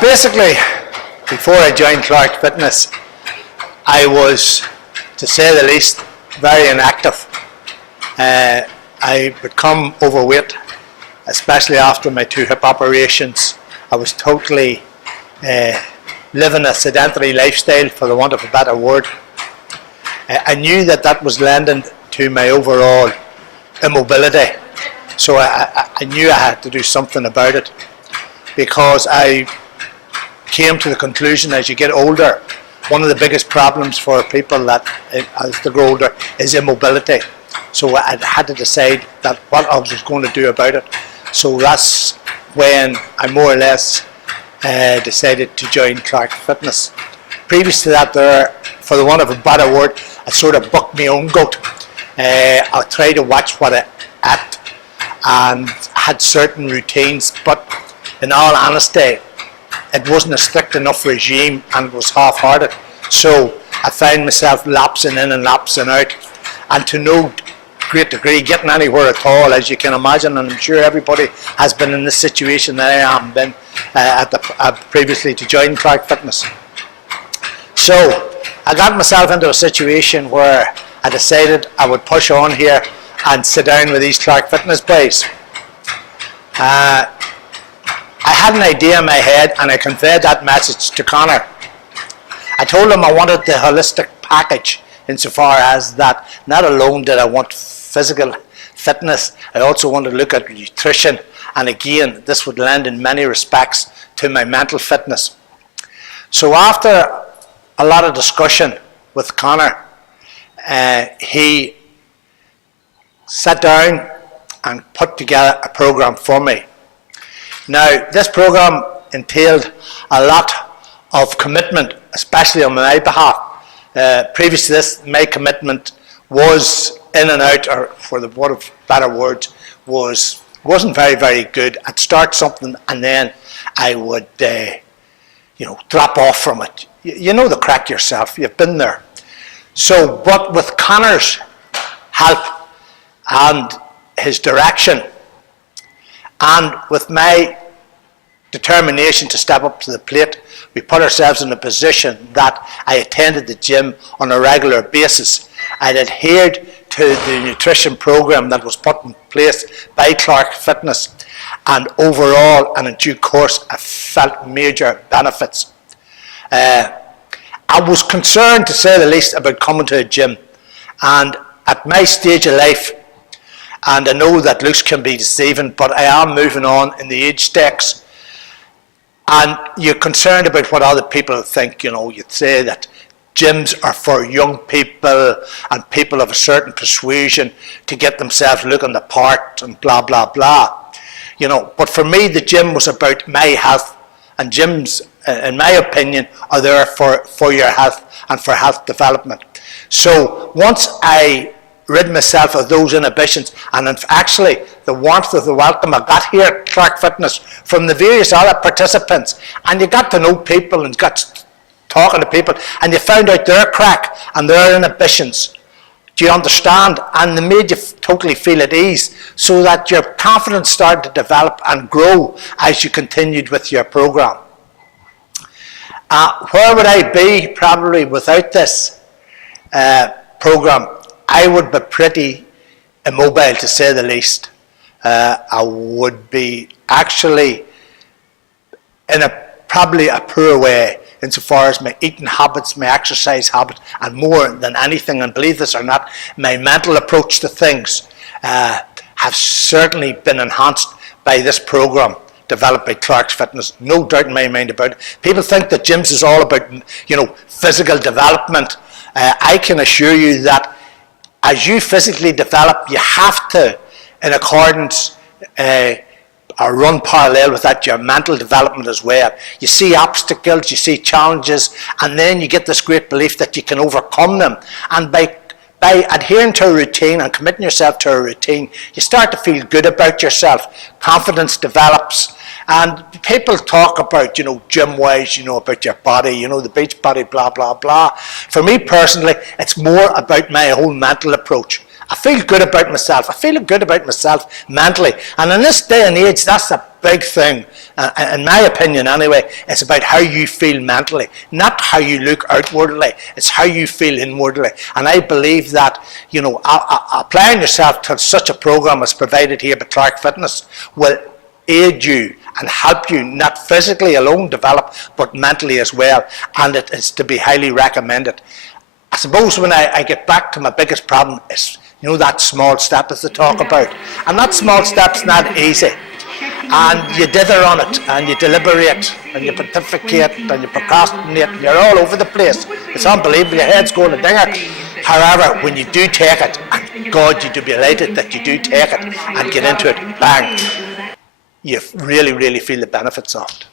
Basically, before I joined Clark Fitness, I was, to say the least, very inactive. I become overweight, especially after my 2 hip operations. I was totally living a sedentary lifestyle, for the want of a better word. I knew that was lending to my overall immobility, so I knew I had to do something about it, because I came to the conclusion, as you get older, one of the biggest problems for people that as they grow older is immobility. So I had to decide that what I was going to do about it. So that's when I more or less decided to join Clark Fitness. Previous to that, for the want of a better word, I sort of bucked my own goat. I tried to watch what I ate and had certain routines, but in all honesty, it wasn't a strict enough regime and it was half-hearted. So I found myself lapsing in and lapsing out, and to no great degree getting anywhere at all, as you can imagine, and I'm sure everybody has been in this situation that I am been previously to join Clark Fitness. So I got myself into a situation where I decided I would push on here and sit down with these Clark Fitness boys. I had an idea in my head, and I conveyed that message to Connor. I told him I wanted the holistic package, insofar as that not alone did I want physical fitness, I also wanted to look at nutrition, and again, this would lend in many respects to my mental fitness. So after a lot of discussion with Connor, he sat down and put together a program for me. Now, this program entailed a lot of commitment, especially on my behalf. Previous to this, my commitment was in and out, or for the want of better words, wasn't very, very good. I'd start something and then I would, drop off from it. You know the crack yourself, you've been there. So, but with Connor's help and his direction, and with my determination to step up to the plate, we put ourselves in a position that I attended the gym on a regular basis. I'd adhered to the nutrition program that was put in place by Clark Fitness, and overall and in due course I felt major benefits. I was concerned, to say the least, about coming to a gym, and at my stage of life, and I know that looks can be deceiving, but I am moving on in the age stakes, and you're concerned about what other people think. You'd say that gyms are for young people and people of a certain persuasion to get themselves looking the part and blah blah blah. But for me, the gym was about my health, and gyms, in my opinion, are there for your health and for health development. So once I rid myself of those inhibitions, and actually the warmth of the welcome I got here at Clark Fitness from the various other participants, and you got to know people and got talking to people, and you found out their crack and their inhibitions. Do you understand? And they made you totally feel at ease, so that your confidence started to develop and grow as you continued with your program. Where would I be probably without this program? I would be pretty immobile, to say the least. I would be actually in probably a poor way insofar as my eating habits, my exercise habits, and more than anything, and believe this or not, my mental approach to things have certainly been enhanced by this program developed by Clark's Fitness. No doubt in my mind about it. People think that gyms is all about, physical development. I can assure you that as you physically develop, you have to, in accordance, or run parallel with that, your mental development as well. You see obstacles, you see challenges, and then you get this great belief that you can overcome them. And by adhering to a routine and committing yourself to a routine, you start to feel good about yourself. Confidence develops. And people talk about, gym-wise, about your body, the beach body, blah, blah, blah. For me personally, it's more about my whole mental approach. I feel good about myself. I feel good about myself mentally. And in this day and age, that's a big thing. In my opinion anyway, it's about how you feel mentally. Not how you look outwardly. It's how you feel inwardly. And I believe that, you know, applying yourself to such a program as provided here by Clark Fitness will aid you and help you not physically alone develop, but mentally as well. And it is to be highly recommended. I suppose when I get back to my biggest problem is, you know, that small step as they talk about. And that small step's not easy. And you dither on it, and you deliberate, and you pontificate, and you procrastinate, and you're all over the place. It's unbelievable, your head's going to dinger. However, when you do take it, and God, you do be delighted that you do take it and get into it, bang, you really, really feel the benefits of it.